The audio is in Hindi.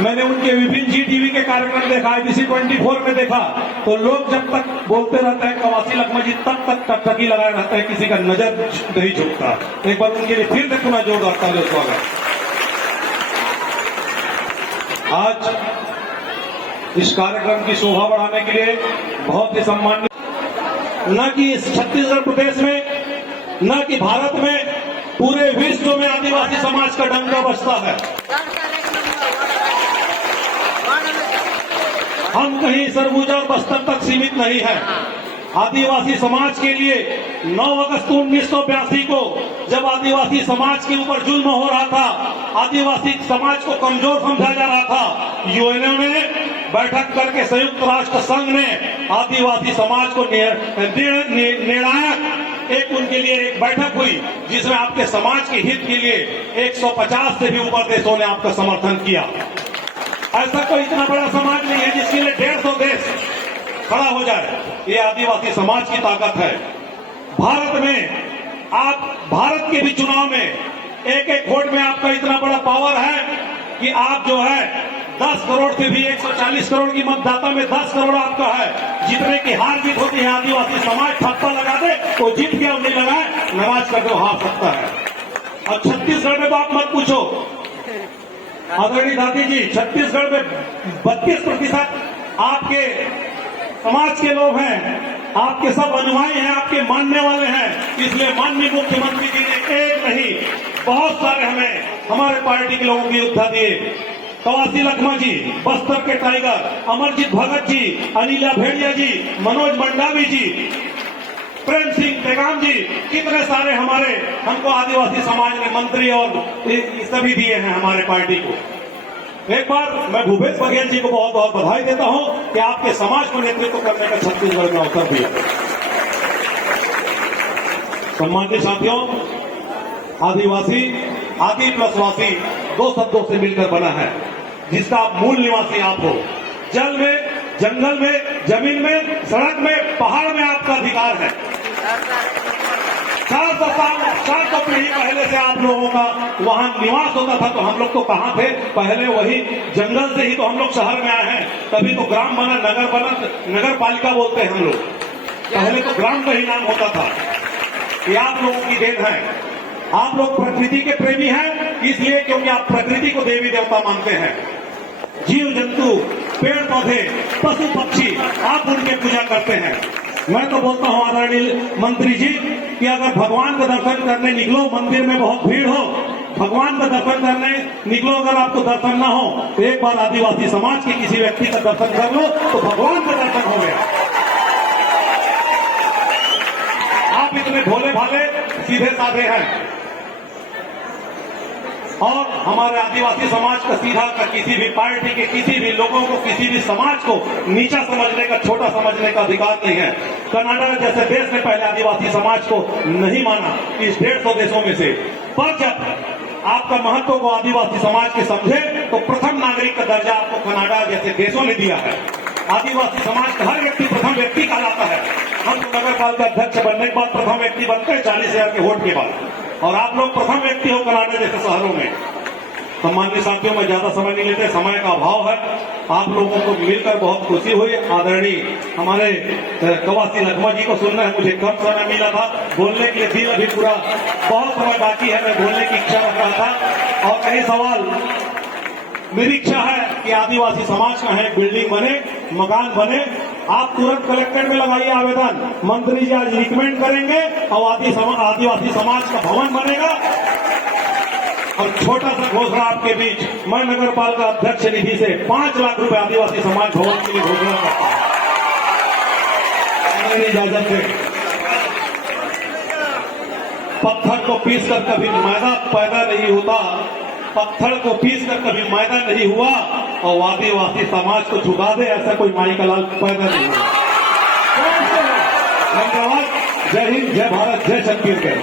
मैंने उनके विभिन्न जी टीवी के कार्यक्रम देखा, IBC 24 में देखा, तो लोग जब तक बोलते रहते हैं कवासी लखमा जी, तब तक टकटकी लगाए रहते हैं, किसी का नजर नहीं झुकता। एक बार उनके लिए फिर देखो ना जोरदार तालियों से स्वागत। आज इस कार्यक्रम की शोभा बढ़ाने के लिए बहुत ही सम्मानित, न कि इस छत्तीसगढ़ प्रदेश में, न कि भारत में, पूरे विश्व में आदिवासी समाज का डंका बजता है। हम कहीं सरगुजा और बस्तर तक सीमित नहीं है। आदिवासी समाज के लिए 9 अगस्त 1982 को जब आदिवासी समाज के ऊपर जुल्म हो रहा था, आदिवासी समाज को कमजोर समझा जा रहा था, यूएनओ ने बैठक करके, संयुक्त राष्ट्र संघ ने आदिवासी समाज को निर्णायक एक उनके लिए एक बैठक हुई, जिसमें आपके समाज के हित के लिए 150 से भी ऊपर देशों ने आपका समर्थन किया। ऐसा कोई इतना बड़ा समाज नहीं है जिसके लिए 150 देश खड़ा हो जाए। ये आदिवासी समाज की ताकत है। भारत में आप, भारत के भी चुनाव में एक वोट में आपका इतना बड़ा पावर है कि आप जो है 10 करोड़ से भी 140 करोड़ की मतदाता में 10 करोड़ आपका है। जितने की हार जीत होती है, आदिवासी समाज ठप्पा लगा दे तो जीत गया, नहीं लगाए नाराज कर दो, हार सकता है। और छत्तीसगढ़ में तो आप मत पूछो आदरणीय दादी जी, छत्तीसगढ़ में 32% आपके समाज के लोग हैं, आपके सब अनुयायी हैं, आपके मानने वाले हैं। इसलिए माननीय मुख्यमंत्री जी ने एक नहीं, बहुत सारे हमें, हमारे पार्टी के लोगों की योद्धा दिए। कवासी लखमा जी, बस्तर के टाइगर, अमरजीत भगत जी, अनिला भेड़िया जी, मनोज मंडावी जी, प्रेम सिंह टेकाम जी, कितने सारे हमारे, हमको आदिवासी समाज ने मंत्री और सभी दिए हैं हमारे पार्टी को। एक बार मैं भूपेश बघेल जी को बहुत बहुत बधाई देता हूं कि आपके समाज को नेतृत्व करने का छत्तीसगढ़ में अवसर दिया। सम्मानित साथियों, आदिवासी, आदि प्लस वासी 2 शब्दों से मिलकर बना है, जिसका आप मूल निवासी आप हो। जल में, जंगल में, जमीन में, सड़क में, पहाड़ में आपका अधिकार है। 400 पीढ़ी पहले से आप लोगों का वहां निवास होता था, तो हम लोग तो कहां थे पहले, वही जंगल से ही तो हम लोग शहर में आए हैं। तभी तो ग्राम बना, नगर बना, नगर पालिका बोलते हैं हम लोग। पहले तो ग्राम का ही नाम होता था। ये आप लोगों की देन है। आप लोग प्रकृति के प्रेमी हैं, इसलिए क्योंकि आप प्रकृति को देवी देवता मानते हैं। जीव जंतु, पेड़ पौधे, पशु पक्षी, आप उनके पूजा करते हैं। मैं तो बोलता हूं आदरणीय मंत्री जी कि अगर भगवान का दर्शन करने निकलो, मंदिर में बहुत भीड़ हो, भगवान का दर्शन करने निकलो, अगर आपको दर्शन ना हो तो एक बार आदिवासी समाज के किसी व्यक्ति का दर्शन कर लो तो भगवान का दर्शन हो गया। आप इतने भोले भाले सीधे साधे हैं, और हमारे आदिवासी समाज का सीधा का किसी भी पार्टी के किसी भी लोगों को, किसी भी समाज को नीचा समझने का, छोटा समझने का अधिकार नहीं है। कनाडा जैसे देश ने पहले आदिवासी समाज को नहीं माना इस 150 देशों में से, पर जब आपका महत्व को आदिवासी समाज के समझे तो प्रथम नागरिक का दर्जा आपको कनाडा जैसे देशों ने दिया है। आदिवासी समाज का हर व्यक्ति प्रथम व्यक्ति कहलाता है। हम तो नगर पालिका अध्यक्ष बनने के बाद प्रथम व्यक्ति बनते हैं 40,000 के वोट के बाद, और आप लोग प्रथम व्यक्ति हो कनाडा जैसे शहरों में। सम्मानित साथियों, में ज्यादा समय नहीं लेते, समय का अभाव है। आप लोगों को मिलकर बहुत खुशी हुई। आदरणीय हमारे कवासी लखमा जी को सुनना है, मुझे कम समय मिला था बोलने के लिए, दिल अभी पूरा बहुत समय बाकी है, मैं बोलने की इच्छा रख रहा था। और कई सवाल, मेरी इच्छा है कि आदिवासी समाज का है बिल्डिंग बने, मकान बने, आप तुरंत कलेक्टर में लगाइए आवेदन। मंत्री जी आज रिकमेंड करेंगे और आदिवासी समाज का भवन बनेगा। और छोटा सा घोषणा आपके बीच, मैं नगर पालिका अध्यक्ष निधि से 5 लाख रुपए आदिवासी समाज भवन के लिए घोषणा करता हूं। इजाजत है। पत्थर को पीस कर कभी मैदा पैदा नहीं होता, पत्थर को पीस कर कभी मैदा नहीं हुआ, और आदिवासी समाज को झुका दे ऐसा कोई माई का लाल पैदा नहीं हुआ। धन्यवाद। जय हिंद, जय भारत, जय छत्तीसगढ़।